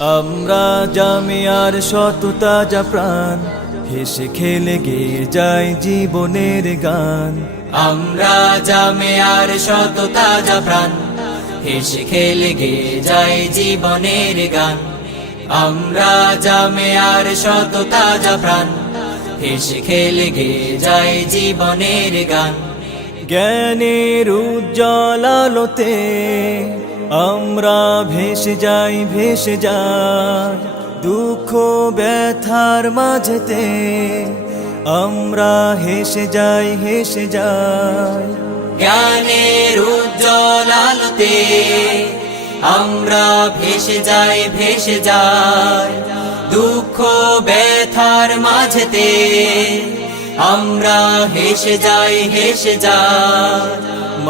আমরা জামিয়ার শত তাজা প্রাণ, হেসে খেলে গেয়ে যায় জীবনের গান। আমরা জামিয়ার শত তাজা প্রাণ, হেসে খেলে গেয়ে যায় জীবনের গান। আমরা জামিয়ার শত তাজা প্রাণ, হেসে খেলে গেয়ে যায় জীবনের গান। জ্ঞানের উজ্জ্বল আলোতে আমরা ভেসে যাই, ভেসে যাই দুঃখ ব্যথার মাঝেতে। আমরা হেসে যাই, হেসে যাই জ্ঞানের উজ্জ্বল আলোতে আমরা ভেসে যাই, ভেসে যাই দুঃখ ব্যথার মাঝেতে। আমরা হেসে যাই, হেসে যাই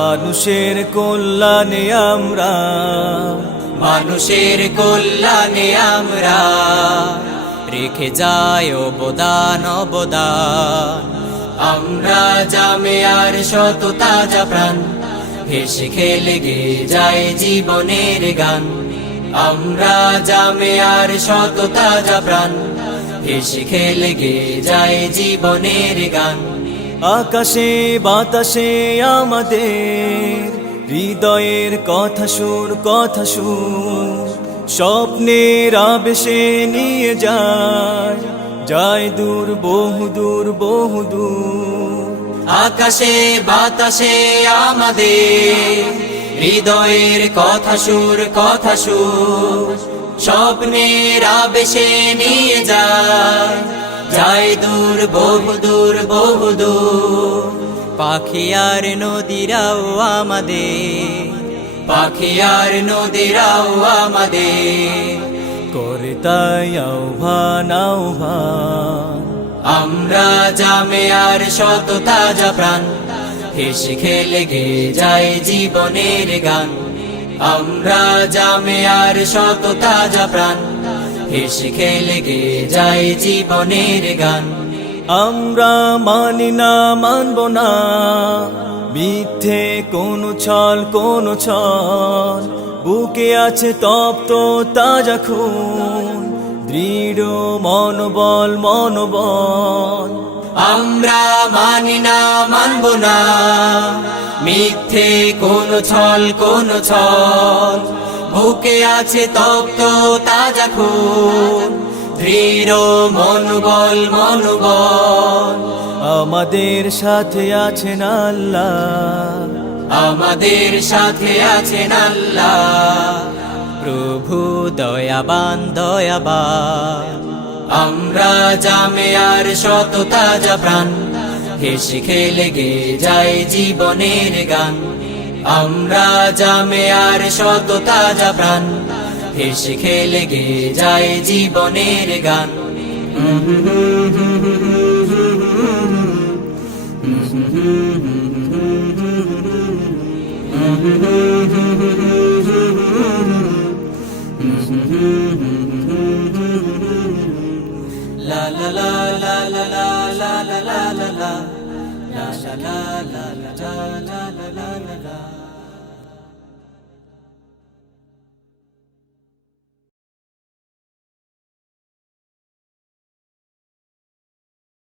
মানুষের কল্যাণে আমরা, মানুষের কল্যাণে আমরা রেখে যাই অবদান, অবদান। আমরা জামিয়ার শত তাজা প্রাণ, হেসে খেলে গেয়ে যায় জীবনের গান। আমরা জামিয়ার শত তাজা প্রাণ, হেসে খেলে গেয়ে যায় জীবনের গান। আকাশে বাতাসে আমাদের হৃদয়ের কথা সুর, কথা সুর স্বপ্নের আবেশে নিয়ে যায়, যায় দূর, বহুদূর, বহুদূর। আকাশে বাতাসে আমাদের হৃদয়ের কথা সুর, কথা সুর স্বপ্নের আবেশে নিয়ে যায়, যায় দূর, বহুদূর, বহুদূর। পাখি আর নদীরাও আমাদের, পাখি আর নদীরাও আমাদের করে তাই আহ্বান, আহ্বান। আমরা জামিয়ার শত তাজা প্রাণ, হেসে খেলে গেয়ে যায় জীবনের গান। আমরা জামিয়ার শত তাজা প্রাণ, হেসে খেলে গেয়ে যায় জীবনের গান। আমরা মানি না, মানব না মিথ্যে কোনো ছল, কোনো ছল। বুকে আছে তপ্ত তাজা খুন, দৃঢ় মনোবল, মনোবল। আমরা মানি না, মানব না মিথ্যে কোনো ছল, কোনো ছল। বুকে আছে তপ্ত তাজা খুন, দৃঢ় মনোবল, মনোবল। আমাদের সাথে আছেন আল্লাহ, আমাদের সাথে আছেন আল্লাহ প্রভু দয়াবান, দয়াবান। আমরা জামিয়ার শত তাজা প্রাণ, হেসে খেলে গেয়ে যায় জীবনের গান। আমরা জামিয়ার শত তাজা প্রাণ, হেসে খেলে গেয়ে যায় জীবনের গান। La la la la la la la la la la la la la la la la la la la la.